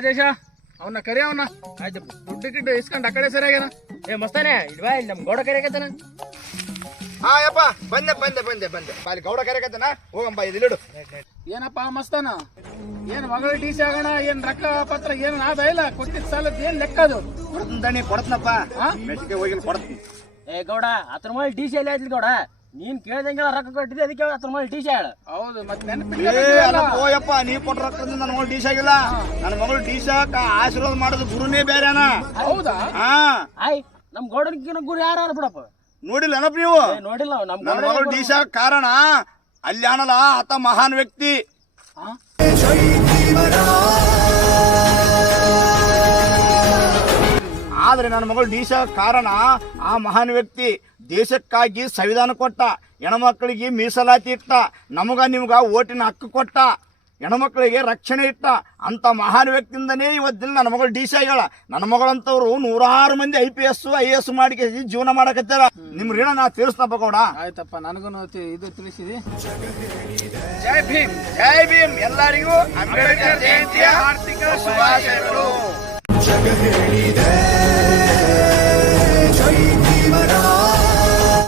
ರಾಜೇಶ ಅವನ್ನ ಕರಿ ಅವನ್ನ ಆಯ್ತು ದುಡ್ಡು ಗಿಡ್ಡು ಇಸ್ಕೊಂಡು ಆ ಕಡೆ ಸರಿಯಾಗ್ಯಾನ. ಮಸ್ತಾನೆ ಇಲ್ವಾ ಇಲ್ಲಿ ನಮ್ ಗೌಡ ಕರೆಯಕತ್ತಾನ. ಹಾ ಯಪ್ಪ ಬಂದೆ ಬಂದೆ ಬಂದೆ ಬಂದೆ ಅಲ್ಲಿ ಗೌಡ ಕರೆಕತ್ತನ ಹೋಗಂಬ ಇದಿಲ್ಲಿಡು. ಏನಪ್ಪ ಮಸ್ತಾನ ಏನ್ ಮಗಳ ಡಿ ಸಿ ಆಗೋಣ ಏನ್ ರೊಕ್ಕ ಪತ್ರ ಏನ್ ಆದ ಇಲ್ಲ ಕೊಟ್ಟಿದ್ ಸಾಲದ್ ಏನ್ ಲೆಕ್ಕ ಅದು? ಕೊಡ್ತಂದಣಿ ಕೊಡತ್ನಪ್ಪ ಮೆಟ್ಟಿಗೆ ಹೋಗಿ ಕೊಡ್ತೀನಿ. ಗೌಡ ಅದ್ರ ಮೇಲೆ ಡಿ ಸಿ ಎಲ್ಲಿ ಆಯ್ತು ಗೌಡ? ನೀನ್ ಕೇಳ್ದಂಗೆಲ್ಲ ರೊಕ್ಕ ಕೊಟ್ಟಿದ್ದೆ ಅದಕ್ಕೆ ಅದ್ರ ಮೇಲೆ ಡಿ ಸಿ ಹೇಳ. ಹೌದು ಮತ್ತೆ ಏ ನೆನಪಿಲ್ಲ. ಅಲ್ಲ ಓಯಪ್ಪ ನೀ ಕೊಟ್ಟ ರೊಕ್ಕದಿಂದ ನನ್ನ ಮಗಳು ಡಿ ಸಿ ಆಗಿಲ್ಲ. ನನ್ನ ಮಗಳು ಡಿ ಸಿ ಆಶೀರ್ವಾದ ಮಾಡೋದು ಗುರುನೇ ಬೇರೆನಾ. ಹೌದಾ? ಹಾ ಆಯ್ ನಮ್ ಗೌಡನಿಗಿನ ಗುರು ಯಾರು ಬಿಡಪ್ಪ. ನೋಡಿಲ್ಲ ಏನಪ್ಪ ನೀವು? ನೋಡಿಲ್ಲ ನಮ್ ನನ್ನ ಮಗಳು ಡಿ ಸಿ ಕಾರಣ ಅಲ್ಲಿ ಅನ್ನಲ್ಲ ಆತ ಮಹಾನ್ ವ್ಯಕ್ತಿ. ಆದ್ರೆ ನನ್ನ ಮಗಳು ಡಿ ಸಿ ಕಾರಣ ಆ ಮಹಾನ್ ವ್ಯಕ್ತಿ ದೇಶಕ್ಕಾಗಿ ಸಂವಿಧಾನ ಕೊಟ್ಟ, ಹೆಣ್ಮಕ್ಳಿಗೆ ಮೀಸಲಾತಿ ಇಟ್ಟ, ನಮಗ ನಿಮ್ಗ ಓಟಿನ ಹಕ್ಕು ಕೊಟ್ಟ, ಹೆಣ್ಮಕ್ಳಿಗೆ ರಕ್ಷಣೆ ಇಟ್ಟ ಅಂತ ಮಹಾನ್ ವ್ಯಕ್ತಿಯಿಂದನೇ ಇವತ್ತಿನ ನನ್ನ ಮಗಳು ಡಿ ಸಿ ಆಗ್ಯಾಳ. ನನ್ನ ಮಗಳಂತವ್ರು 100 ಮಂದಿ IPS IAS ಮಾಡಿ ಜೀವನ ಮಾಡಕತ್ತಾರ. ನಿಮ್ ಋಣ ನಾ ತೀರಿಸ್ತಪ್ಪ ಗೌಡ. ಆಯ್ತಪ್ಪ ನನಗೂ ಇದು ತಿಳಿಸಿದಿ. ಜೈ ಭೀಮ್ ಜೈ ಭೀಮ್. ಎಲ್ಲರಿಗೂ ಅಂಬೇಡ್ಕರ್ ಜಯಂತಿಯ ಹಾರ್ದಿಕ ಶುಭಾಶಯಗಳು.